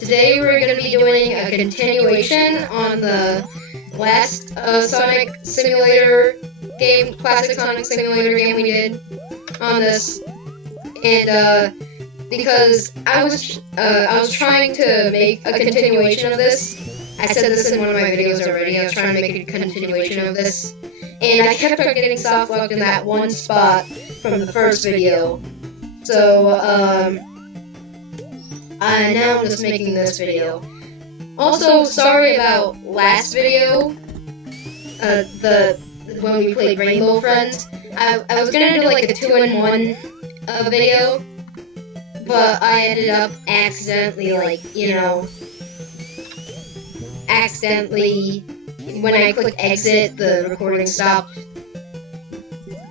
Today we're going to be doing a continuation on the last Sonic Simulator game, classic Sonic Simulator game we did on this, and because I was trying to make a continuation of this. I said this in one of my videos already. I was trying to make a continuation of this, and I kept on getting soft locked in that one spot from the first video. So now I'm just making this video. Also, sorry about last video, when we played Rainbow Friends. I was gonna do like a 2-in-1 video, but I ended up accidentally, when I clicked exit, the recording stopped,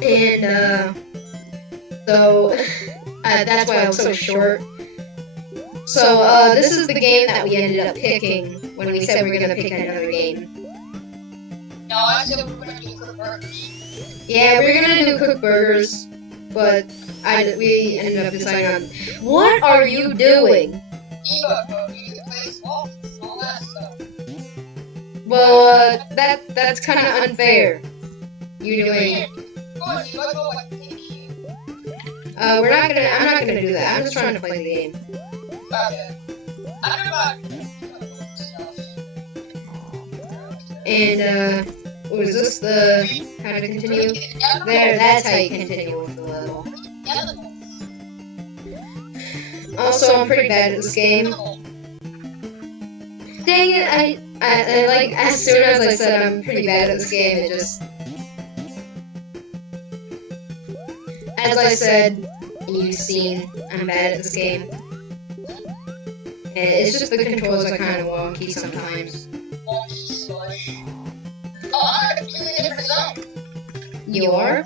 and so that's why I was so short. So, this is the game that we ended up picking when we said we were gonna pick another game. No, I said we were gonna do cook burgers. Yeah, we were gonna do cook burgers, but we ended up deciding on... What are you doing? Eva, bro, you can play golf and all that stuff. Well, that's kind of unfair. You doing... I'm not gonna do that. I'm just trying to play the game. Okay. And, was this the... how to continue? There, that's how you continue with the level. Also, I'm pretty bad at this game. Dang it, I like, as soon as I said I'm pretty bad at this game, it just... As I said, and you've seen, I'm bad at this game. And it's just the controls are kind of wonky sometimes. Oh, I'm in a completely different zone. You are?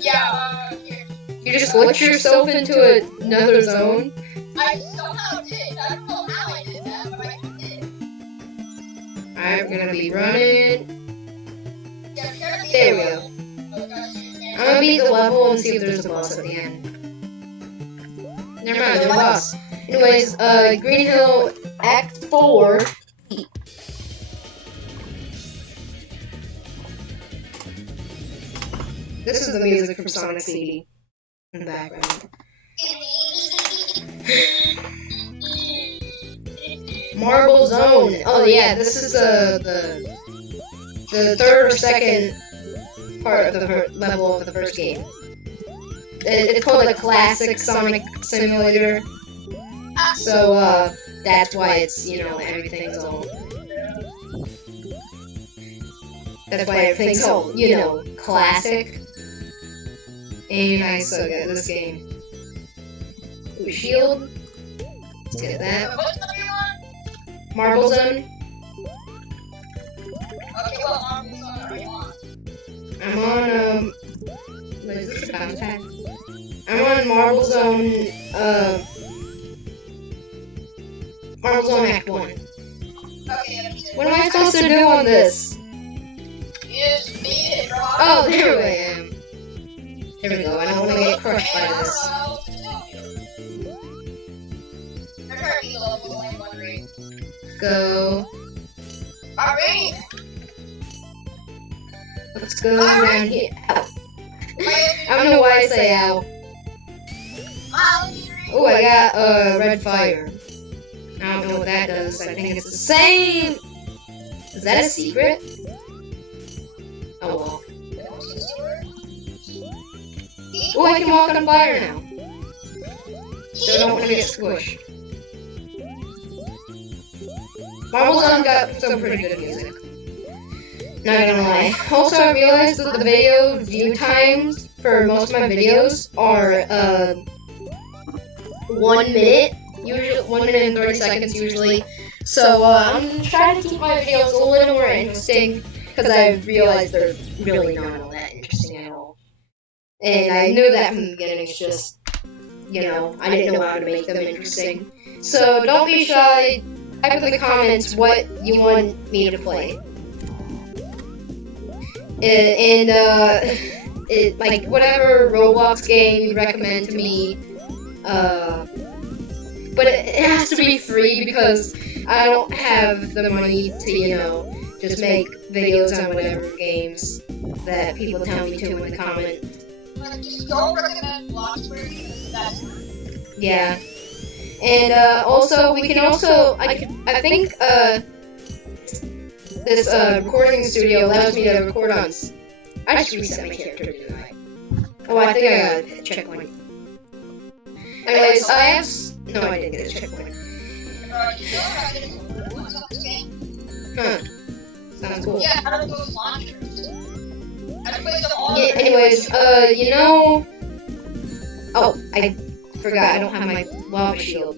Yeah, You just glitched yourself into another zone? I somehow did. I don't know how I did that, but I did. Alright, we're gonna be running. There we go. I'm gonna beat the level and see if there's a boss at the end. Never mind, there's a boss. Anyways, Green Hill Act 4. This is the music from Sonic CD in the background. Marble Zone. Oh yeah, this is the third or second part of the level of the first game. It's called a classic Sonic Simulator. So that's why it's, everything's all. That's why everything's all, classic. And I suck at this game. Ooh, shield. Let's get that. Marble Zone. Okay, what Marble Zone are you on? I'm on, what is this, a bounce pad? I'm on Marble Zone, Marble Zone Act 1. Okay, What am I supposed to do on this? you just beat it, bro. Oh, there I am. There we go, I don't want to get crushed by this. Go. Alright. Let's go down here. Ow. I don't know why I say ow. Oh, I got red fire. I don't know what that does. I think it's the same. Is that a secret? Oh well. Oh, I can walk on fire now. So I don't want to get squished. Marble Zone got some pretty good music. Not gonna lie. Also, I realized that the video view times for most of my videos are 1 minute, usually 1 minute and 30 seconds usually. So I'm trying to keep my videos a little more interesting because I realized they're really not all that interesting at all. And I knew that from the beginning. It's just, I didn't know how to make them interesting. So don't be shy. Type in the comments what you want me to play. And like whatever Roblox game you recommend to me, but it has to be free because I don't have the money to, you know, just make videos on whatever games that people tell me to in the comments. Just don't recommend blocks for you. That's Yeah. And also, we can also, I think this recording studio allows me to record on. I just reset my character, didn't I? Oh, I think I got a checkpoint. Anyways, I have. No, I didn't get a checkpoint. Huh. Sounds cool. yeah, out of those launchers. I played them all. Yeah, anyways, you know. Oh, I forgot. I don't have my lava shield.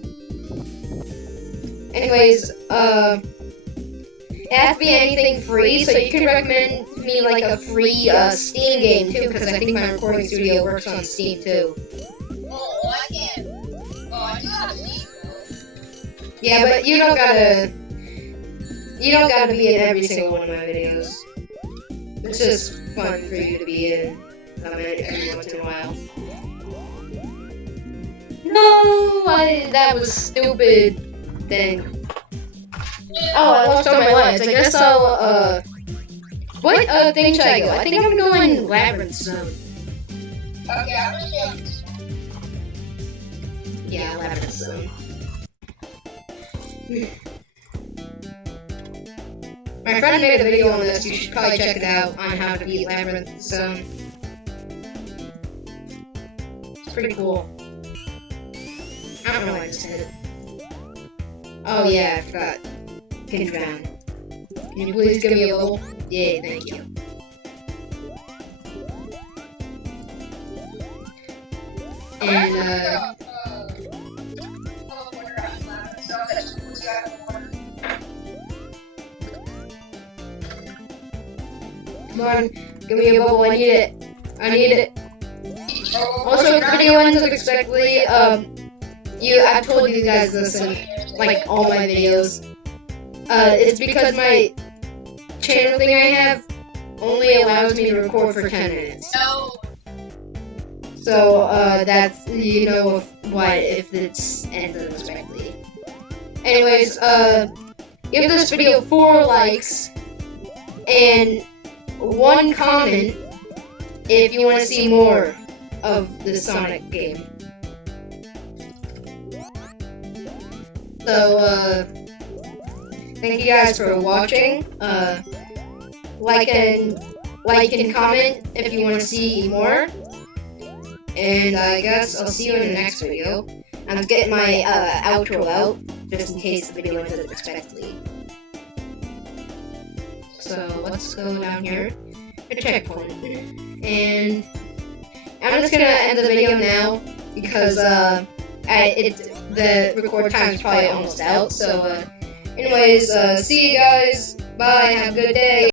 Anyways, it has to be anything free, so you can recommend me like a free Steam game too, because I think my recording studio works on Steam too. Oh, I can't. Oh, I do have a Steam. Yeah, but you don't gotta be in every single one of my videos. It's just fun for you to be in every once in a while. No, that was stupid thing. Oh, I lost all my lives. I guess I'll, what, thing should I go? I think I'm going Labyrinth Zone. Okay, I'm gonna go. Yeah, Labyrinth Zone. My friend made a video on this. You should probably check it out on how to beat Labyrinth Zone. It's pretty cool. I don't know why I just said it. Oh yeah, I forgot. Can drown. Can you please give me a bowl? Yeah, thank you. And come on, give me a bubble. I need it. I need it. Also, if the video ends unexpectedly, I've told you guys this in like all my videos. It's because my channel thing I have only allows me to record for 10 minutes. No. So, that's, you know, why if it's ends unexpectedly. Anyways, give this video 4 likes and 1 comment if you want to see more of the Sonic game. So, thank you guys for watching. Like and comment if you want to see more. And I guess I'll see you in the next video. I'm getting my outro out just in case the video ends unexpectedly. So let's go down here to checkpoint. And I'm just gonna end the video now because the record time is probably almost out. So anyways, see you guys. Bye. Have a good day.